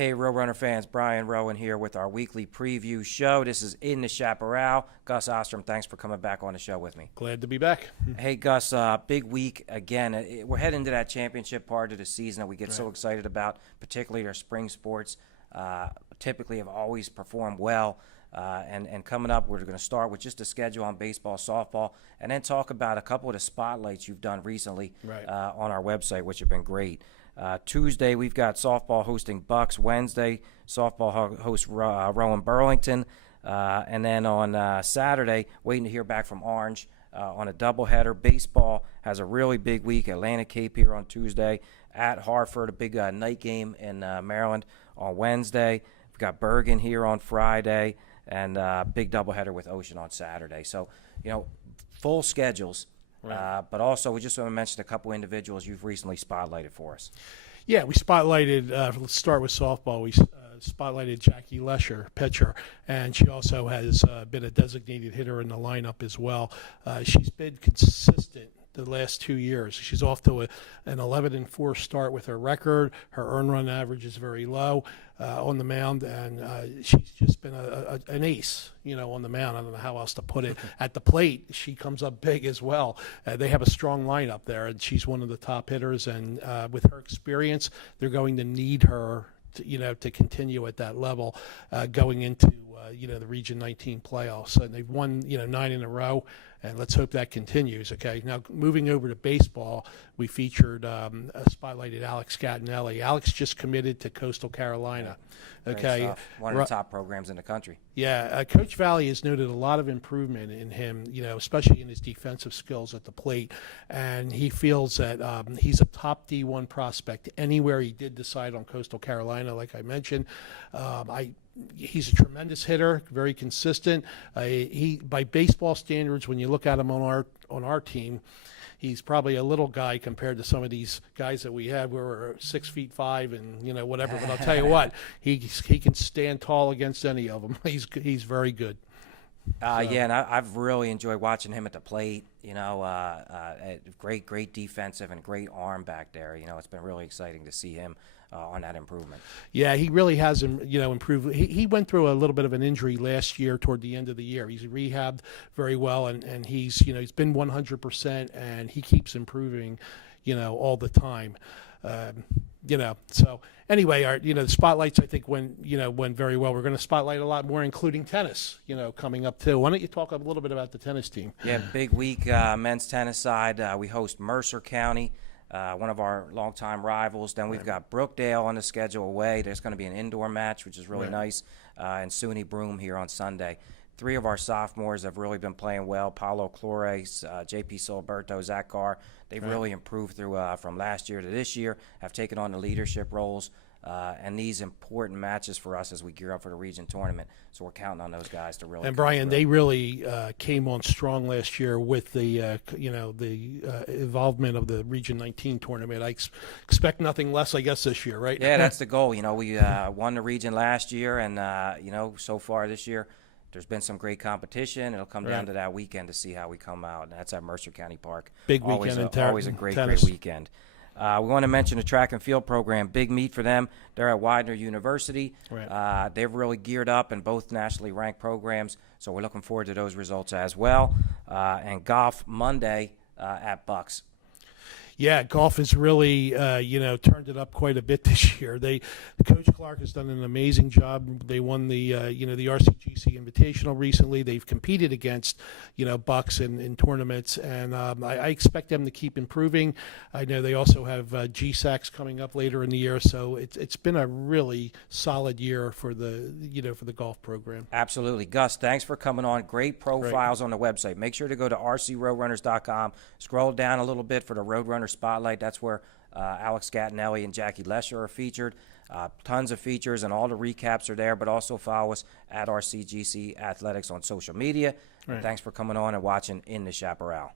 Hey, Roadrunner fans, Brian Rowan here with our weekly preview show. This is In the Chaparral. Gus Ostrom, thanks for coming back on the show with me. Glad to be back. Hey, Gus, big week again. We're heading into that championship part of the season that we get so excited about, particularly our spring sports. Typically have always performed well. And coming up, we're going to start with just a schedule on baseball, softball, and then talk about a couple of the spotlights you've done recently on our website, which have been great. Tuesday, we've got softball hosting Bucks. Wednesday, softball hosts Rowan Burlington. And then on Saturday, waiting to hear back from Orange on a doubleheader. Baseball has a really big week. Atlantic Cape here on Tuesday. At Hartford, a big night game in Maryland on Wednesday. We've got Bergen here on Friday. And big doubleheader with Ocean on Saturday. So, full schedules. But also, we just want to mention a couple individuals you've recently spotlighted for us. Yeah, we spotlighted, let's start with softball. We spotlighted Jackie Lesher, pitcher, and she also has been a designated hitter in the lineup as well. She's been consistent the last 2 years. She's off to an 11-4 start with her record. Her earned run average is very low on the mound, and she's just been an ace, on the mound. I don't know how else to put it. At the plate, she comes up big as well. They have a strong lineup there, and she's one of the top hitters. And with her experience, they're going to need her to continue at that level going into the Region 19 playoffs. And they've won 9 in a row, and let's hope that continues. Okay, now moving over to baseball, we featured spotlighted Alex Gattinelli. Alex just committed to Coastal Carolina. Okay, one of the top programs in the country. Yeah, Coach Valley has noted a lot of improvement in him, especially in his defensive skills at the plate, and he feels that he's a top D1 prospect anywhere he did decide on Coastal Carolina, like I mentioned. He's a tremendous hitter, very consistent. He, by baseball standards, when you look at him on our team, he's probably a little guy compared to some of these guys that we have who are 6'5" and whatever. But I'll tell you what, he can stand tall against any of them. He's very good. Yeah, and I've really enjoyed watching him at the plate. Great defensive and great arm back there. It's been really exciting to see him on that improvement. Yeah, he really has, improved. He went through a little bit of an injury last year toward the end of the year. He's rehabbed very well, and he's, he's been 100%, and he keeps improving, all the time. So anyway, the spotlights I think went very well. We're going to spotlight a lot more, including tennis, coming up too. Why don't you talk a little bit about the tennis team? Yeah, big week, men's tennis side. We host Mercer County, one of our longtime rivals. Then we've got Brookdale on the schedule away. There's going to be an indoor match, which is really nice, and SUNY Broome here on Sunday. 3 of our sophomores have really been playing well. Paulo Flores, J.P. Siliberto, Zach Carr. They've really improved through from last year to this year, have taken on the leadership roles, and these important matches for us as we gear up for the region tournament. So we're counting on those guys to really. And Brian, they really came on strong last year with the involvement of the Region 19 tournament. I expect nothing less, I guess, this year, right? Yeah, that's the goal. We won the region last year, and so far this year, there's been some great competition. It'll come down to that weekend to see how we come out, and that's at Mercer County Park. Big weekend in always a great weekend. We want to mention the track and field program. Big meet for them. They're at Widener University. They've really geared up in both nationally ranked programs, so we're looking forward to those results as well. And golf Monday at Bucks. Yeah, golf has really, turned it up quite a bit this year. Coach Clark has done an amazing job. They won the RCGC Invitational recently. They've competed against, Bucks in tournaments, and I expect them to keep improving. I know they also have GSACs coming up later in the year, so it's been a really solid year for the golf program. Absolutely, Gus. Thanks for coming on. Great profiles on the website. Make sure to go to rcroadrunners.com. Scroll down a little bit for the Roadrunner Spotlight. That's where Alex Gattinelli and Jackie Lesher are featured. Tons of features, and all the recaps are there, but also follow us at RCGC Athletics on social media. And thanks for coming on and watching In the Chaparral.